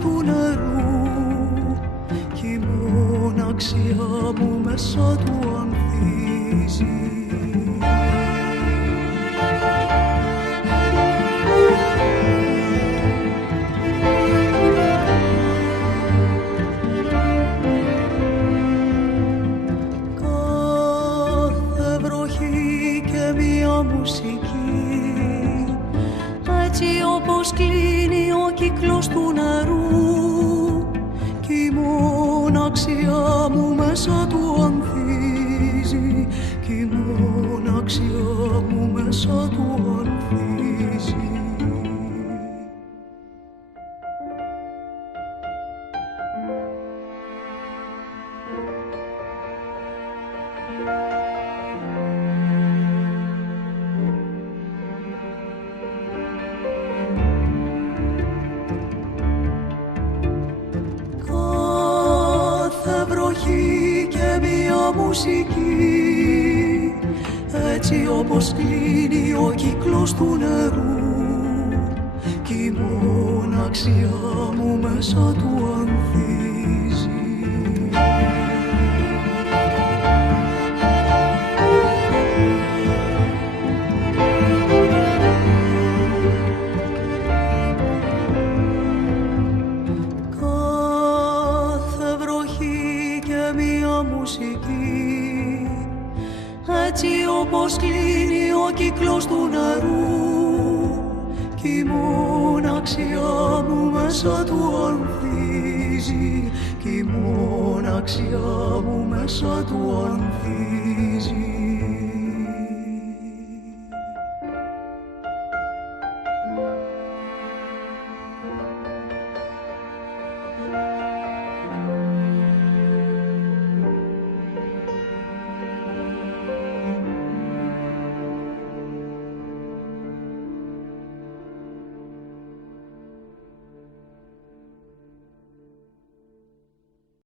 του νερού κι η μοναξιά μου μέσα του ανθίζει. Κάθε βροχή και μία μουσική, έτσι όπως κλείνει ο κύκλος του νερού κι η μοναξιά μου μέσα του ανθίζει, κι η μοναξιά μου μέσα του ανθίζει. Και μία μουσική, έτσι όπως κλείνει ο κύκλος του νερού κι η μοναξιά μου μέσα του ανθίζει. Μουσική, έτσι όπως κλείνει ο κύκλος του νερού κι η μοναξιά μου μέσα του ανθίζει, κι η μοναξιά μου μέσα του ανθίζει.